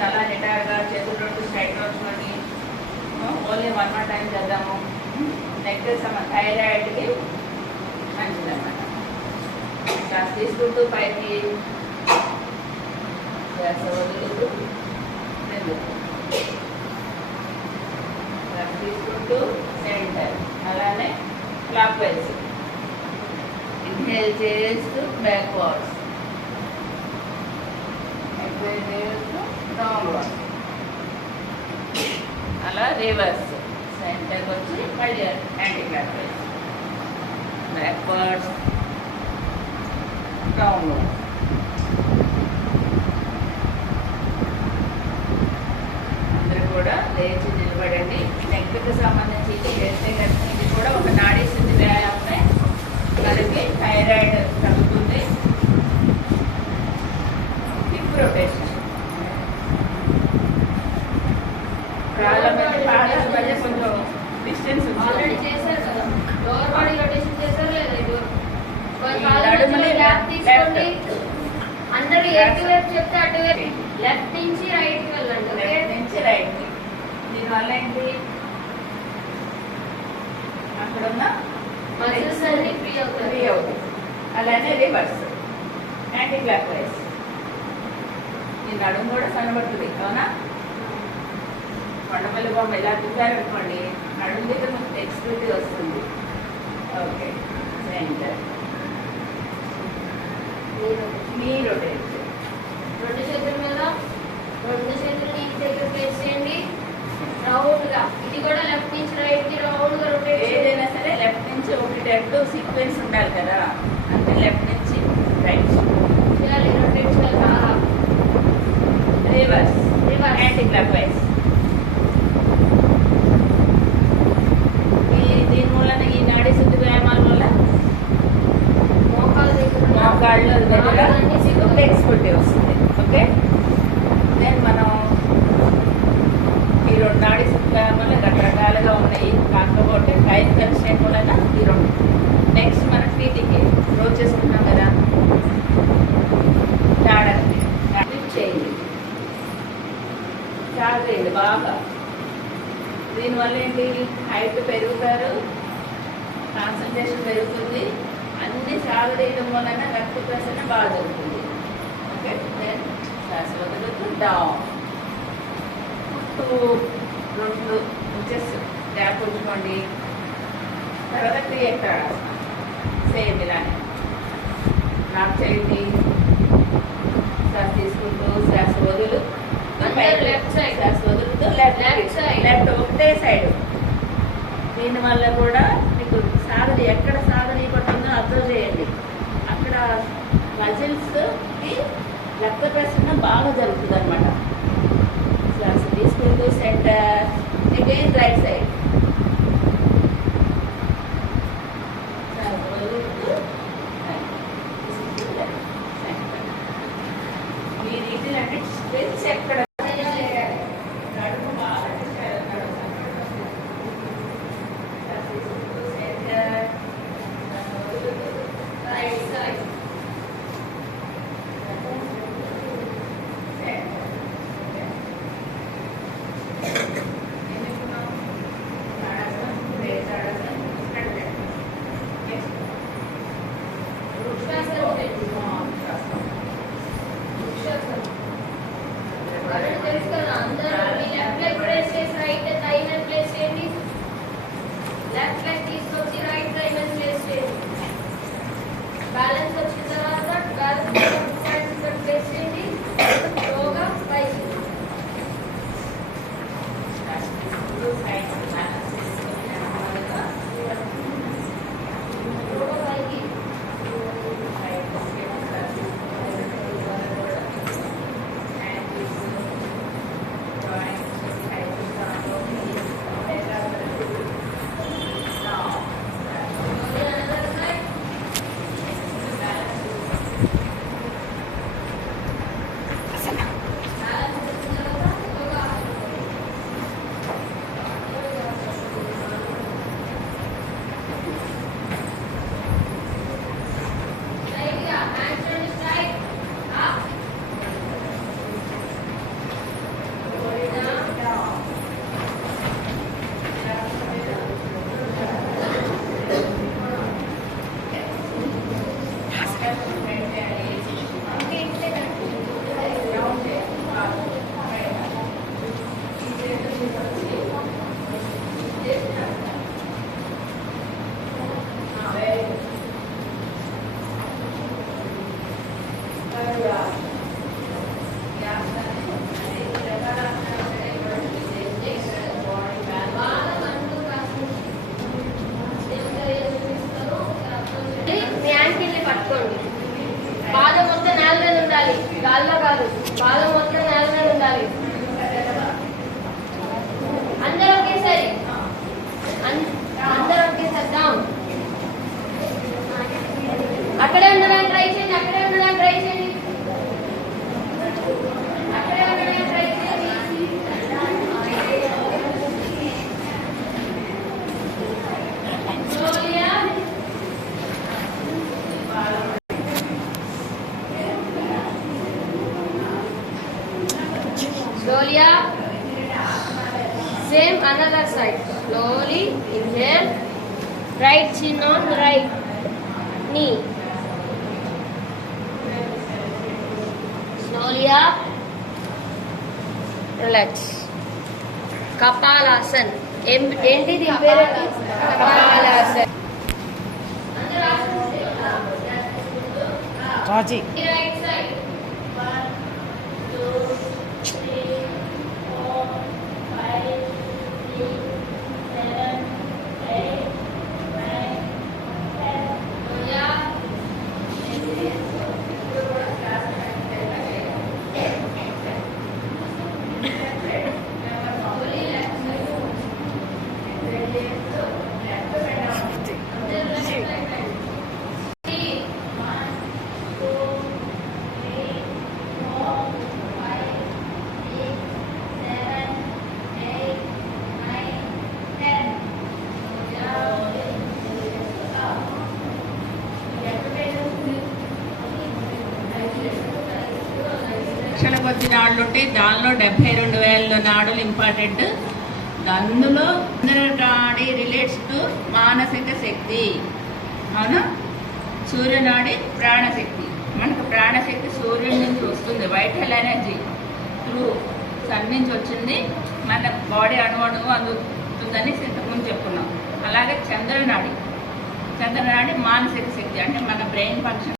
తల నిటారుగా, చేతులు రెండు స్ట్రైట్గా ఉంచుకొని ఓన్లీ 1 more time చేద్దాము. నెక్ థైరాయిడ్కి మంచిదన్నమాట. శ్వాస తీసుకుంటూ పైకి, శ్వాస వదులుతూ ఎందుకు శ్వాస తీసుకుంటూ సెంటర్. అలానే క్లాక్ వైజ్ ఇన్హేల్ చేస్తూ బ్యాక్వర్డ్స్, ఎక్స్హేల్ చేస్తూ డౌన్వర్డ్స్. అలా రివర్స్ సెంటర్కి వచ్చి మళ్ళీ anti clock wise, backwards, downwards. అందరూ కూడా లేచి నిలబడండి. నెక్కి సంబంధించి ఇది చేస్తే కనుక ఇది కూడా ఒక నాడీ శుద్ధి వ్యాయామమే. మనకి థైరాయిడ్ తగ్గుతుంది. హిప్ రొటేషన్ మధ్య కొంచెం డిస్టెన్స్ ఆల్రెడీ చేశారు కదా. లోవర్ బాడీ రొటేషన్ చేశారు లేదా? తీసుకోండి. అందరూ ఎటువైపు చెప్తే అటువైపు, లెఫ్ట్ నుంచి రైట్ కి వెళ్ళండి. లెఫ్ట్ నుంచి రైట్ కి. దీనివల్ల ఏంటి, అక్కడున్న మజిల్స్ అన్ని ఫ్రీ అవుతాయి. అలానే రివర్స్ యాంటీ క్లాక్ వైజ్. ఈ నడుము కూడా సన్నబడుతుంది అవునా. కొండపల్లి బొమ్మ ఇలా తిప్పారనుకోండి, నడుము దగ్గర మనకు ఎక్స్క్యూటీ వస్తుంది. ఓకే, సెంటర్ నీ రొటేషన్. రెండు చేతుల మీద, రెండు చేతులు నీ దగ్గర ప్లేస్ చేయండి. రౌండ్ గా, ఇది కూడా లెఫ్ట్ నుంచి రైట్ కి రౌండ్ గా రొటేట్. ఏదైనా సరే లెఫ్ట్ నుంచి ఒకటి అటు సీక్వెన్స్ ఉండాలి కదా, అంటే లెఫ్ట్ నుంచి రైట్ చేయాలి. రొటేట్ చేయాలి. Reverse anti clock wise. దీని వలన ఈ నాడీ శుద్ధి వ్యాయామాల వల్ల మోకాళ్ళు దగ్గర ఎక్స్పోర్టివ్ వస్తుంది. ఓకే, దెన్ మనం ఈ రెండు నాడీ శుద్ధి వ్యాయామాలు రకరకాలుగా ఉన్నాయి. కాకపోతే టైం కన్స్టెంట్ వలన ఈ రెండు. నెక్స్ట్ మన ఫీట్కి రోజు చేసుకుంటాం కదా, తాడండి చేయండి, చాగేయండి బాగా. దీనివల్ల ఏంటి, హైట్ పెరుగుతారు, కాన్సన్ట్రేషన్ పెరుగుతుంది. అన్ని సాగడేయడం వలన రక్త ప్రసరణ బాగా జరుగుతుంది. ఓకే, దెన్ శ్వాస వదులుతూ డౌన్. రెండు ఇంచెస్ గ్యాప్ ఉంచుకోండి. తర్వాత క్రియేటాడాసన సేమ్ ఇలానే నాకు చేయండి. శ్వాస తీసుకుంటూ శ్వాస వదులు, లెఫ్ట్ సైడ్ శ్వాస వదులుతూ లెఫ్ట్ సైడ్, లెఫ్ట్ ఒకటే సైడ్. దీనివల్ల కూడా మీకు సాగడి ఎక్కడ సాగడి పడుతుందో అబ్జర్వ్ చేయండి. అక్కడ మజిల్స్కి రక్త ప్రసరణ బాగా జరుగుతుంది అనమాట. శ్వాస తీసుకుంటూ సెంటర్, అగైన్ రైట్ సైడ్. ఈ రీతిలో అంటే స్ట్రెచ్ ఎక్కడ మీ యాంకిల్ని పట్టుకోండి. పాదం మొత్తం నేల మీద ఉండాలి, గాల్లో కాదు. పాదం మొత్తం నేల మీద ఉండాలి. అందరూ ఒకేసారి, అందరూ ఒకేసారి డౌన్. అక్కడే ఉండడానికి ట్రై చేయండి, అక్కడే ఉండడానికి ట్రై చేయండి, అక్కడే ఉండడానికి ట్రై చేయండి. Slowly up. Same another side. Slowly inhale. Right chin on right knee. Slowly up. Relax. Kapalasan. ఏంటి దీని పేరు? Kapalasan. రాజీ Right side. 1, 2, 3, 4, 5, 6, 7, 8, 9, 10. Yeah. లక్షల కొద్ది నాడులు ఉంటాయి. దానిలో 72,000 నాడులు ఇంపార్టెంట్. అందులో నాడి రిలేట్స్ టు మానసిక శక్తి. అవునా? సూర్యనాడి ప్రాణశక్తి. మనకు ప్రాణశక్తి సూర్యుడి నుంచి వస్తుంది. వైటల్ ఎనర్జీ త్రూ సన్ నుంచి వచ్చింది. మన బాడీ అణువణువు అందుతుందని ఇంతకుముందు చెప్పుకున్నాం. అలాగే చంద్రనాడి మానసిక శక్తి, అంటే మన బ్రెయిన్ ఫంక్షన్